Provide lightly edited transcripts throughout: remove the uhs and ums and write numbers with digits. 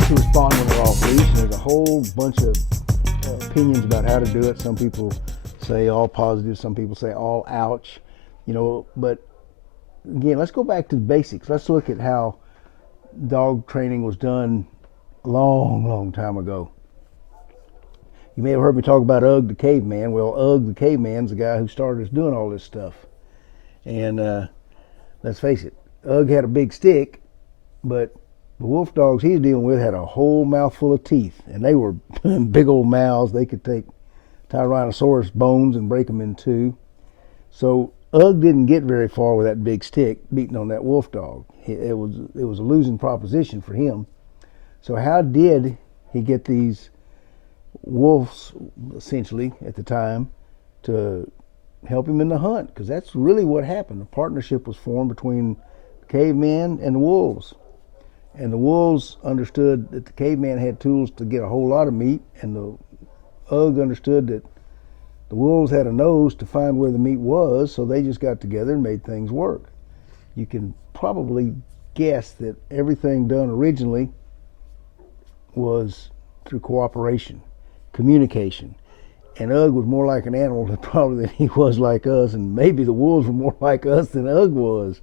to respond when they're off leash. And there's a whole bunch of opinions about how to do it. Some people say all positive, some people say all ouch, but again, let's go back to the basics. Let's look at how dog training was done a long time ago. You may have heard me talk about Ugg the Caveman. Well, Ugg the Caveman's the guy who started us doing all this stuff. And let's face it, Ugg had a big stick, but the wolf dogs he was dealing with had a whole mouthful of teeth, and they were big old mouths. They could take Tyrannosaurus bones and break them in two. So Ugg didn't get very far with that big stick beating on that wolf dog. It was a losing proposition for him. So how did he get these wolves, essentially, at the time, to help him in the hunt? Because that's really what happened. A partnership was formed between the caveman and the wolves. And the wolves understood that the caveman had tools to get a whole lot of meat, and the Ugg understood that the wolves had a nose to find where the meat was, so they just got together and made things work. You can probably guess that everything done originally was through cooperation, communication. And Ugg was more like an animal probably than he was like us, and maybe the wolves were more like us than Ugg was,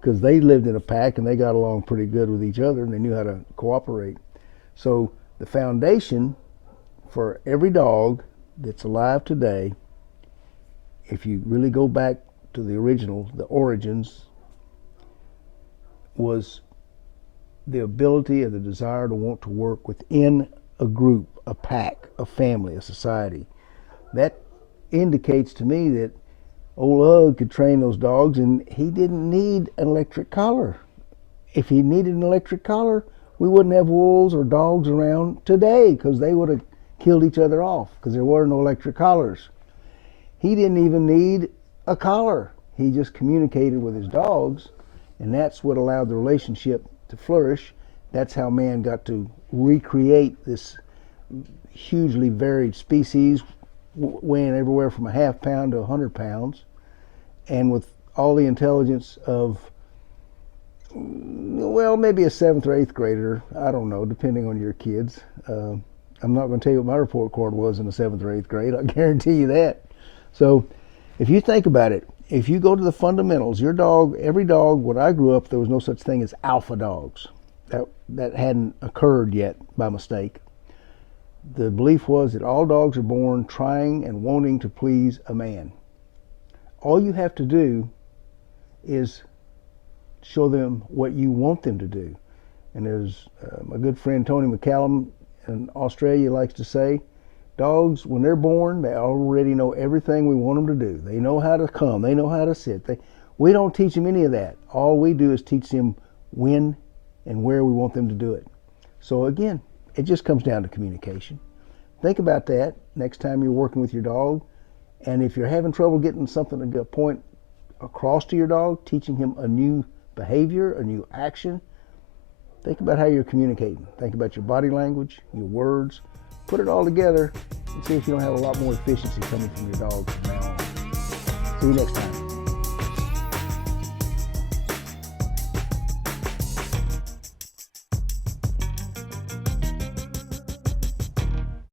because they lived in a pack and they got along pretty good with each other and they knew how to cooperate. So the foundation for every dog that's alive today, if you really go back to the original, the origins, was the ability or the desire to want to work within a group, a pack, a family, a society. That indicates to me that old Ugg could train those dogs, and he didn't need an electric collar. If he needed an electric collar, we wouldn't have wolves or dogs around today, because they would have killed each other off, because there were no electric collars. He didn't even need a collar. He just communicated with his dogs, and that's what allowed the relationship to flourish. That's how man got to recreate this hugely varied species, weighing everywhere from a half pound to 100 pounds, and with all the intelligence of, well, maybe a 7th or 8th grader. I don't know, depending on your kids. I'm not going to tell you what my report card was in the 7th or 8th grade. I guarantee you that. So if you think about it, if you go to the fundamentals, your dog, every dog, when I grew up, there was no such thing as alpha dogs. That hadn't occurred yet by mistake. The belief was that all dogs are born trying and wanting to please a man. All you have to do is show them what you want them to do. And there's my good friend Tony McCallum in Australia likes to say, dogs, when they're born, they already know everything we want them to do. They know how to come. They know how to sit. We don't teach them any of that. All we do is teach them when and where we want them to do it. So again, it just comes down to communication. Think about that next time you're working with your dog. And if you're having trouble getting something to get a point across to your dog, teaching him a new behavior, a new action, think about how you're communicating. Think about your body language, your words. Put it all together and see if you don't have a lot more efficiency coming from your dog from now on. See you next time.